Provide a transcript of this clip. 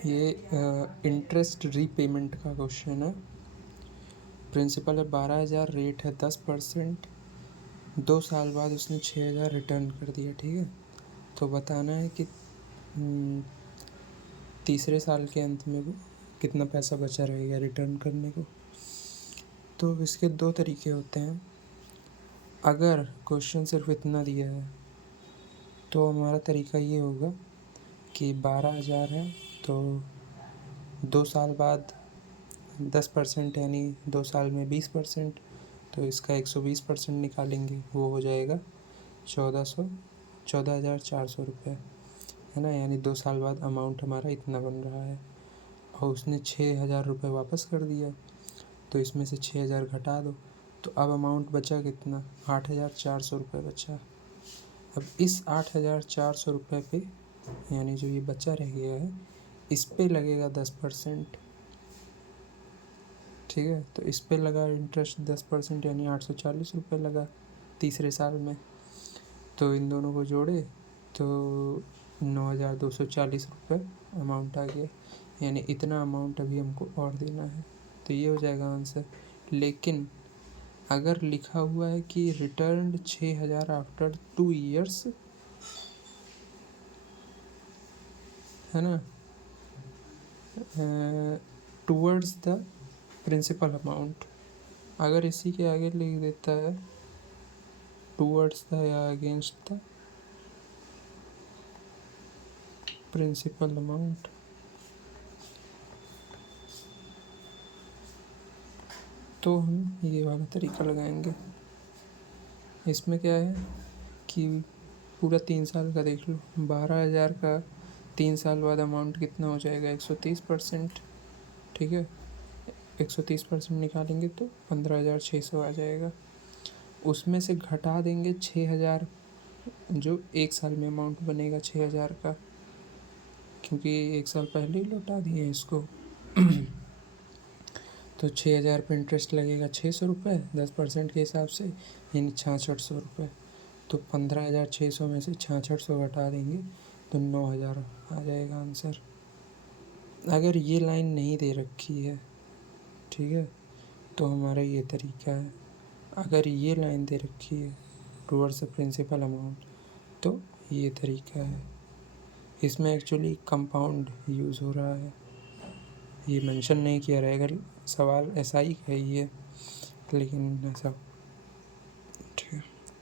ये interest repayment का question है। प्रिंसिपल है 12,000, रेट है 10%। 2 साल बाद उसने 6,000 रिटर्न कर दिया, ठीक है। तो बताना है कि तीसरे साल के अंत में कितना पैसा बचा रहेगा रिटर्न करने को। तो इसके 2 तरीके होते हैं। अगर क्वेश्चन सिर्फ इतना दिया है तो हमारा तरीका ये होगा कि 12,000 है तो 2 साल बाद 10% यानी 2 साल में 20%, तो इसका 120% निकालेंगे, वो हो जाएगा 14,400 रुपये, है ना। यानी 2 साल बाद अमाउंट हमारा इतना बन रहा है और उसने 6,000 रुपये वापस कर दिया, तो इसमें से 6,000 घटा दो, तो अब अमाउंट बचा कितना, 8,400 रुपये बचा। अब इस 8,400 रुपये पे यानी जो ये बचा रह गया है इस पे लगेगा 10%, ठीक है। तो इस पे लगा इंटरेस्ट 10% यानी 840 रुपये लगा तीसरे साल में। तो इन दोनों को जोड़े तो 9,240 रुपये अमाउंट आ गया, यानी इतना अमाउंट अभी हमको और देना है। तो ये हो जाएगा आंसर। लेकिन अगर लिखा हुआ है कि रिटर्न 6,000 आफ्टर 2 ईयर्स, है ना, टूवर्ड्स द प्रिंसिपल अमाउंट, अगर इसी के आगे लिख देता है टूवर्ड्स द या अगेंस्ट द प्रिंसिपल अमाउंट, तो हम ये वाला तरीका लगाएंगे। इसमें क्या है कि पूरा 3 साल का देख लो, 12,000 का 3 साल बाद अमाउंट कितना हो जाएगा, 130%, ठीक है। 130% निकालेंगे तो 15,600 आ जाएगा। उसमें से घटा देंगे 6,000, जो 1 साल में अमाउंट बनेगा 6,000 का, क्योंकि 1 साल पहले ही लौटा दिए इसको। तो 6,000 पे इंटरेस्ट लगेगा 600 रुपये 10% के हिसाब से, यानी 6600 रुपये। तो 15,600 में से 6600 घटा देंगे तो 9,000 आ जाएगा आंसर। अगर ये लाइन नहीं दे रखी है, ठीक है, तो हमारा ये तरीका है। अगर ये लाइन दे रखी है टूवर्ड्स द प्रिंसिपल अमाउंट, तो ये तरीका है। इसमें एक्चुअली कंपाउंड यूज़ हो रहा है, ये मेंशन नहीं किया रहेगा, सवाल ऐसा ही है ये, लेकिन ऐसा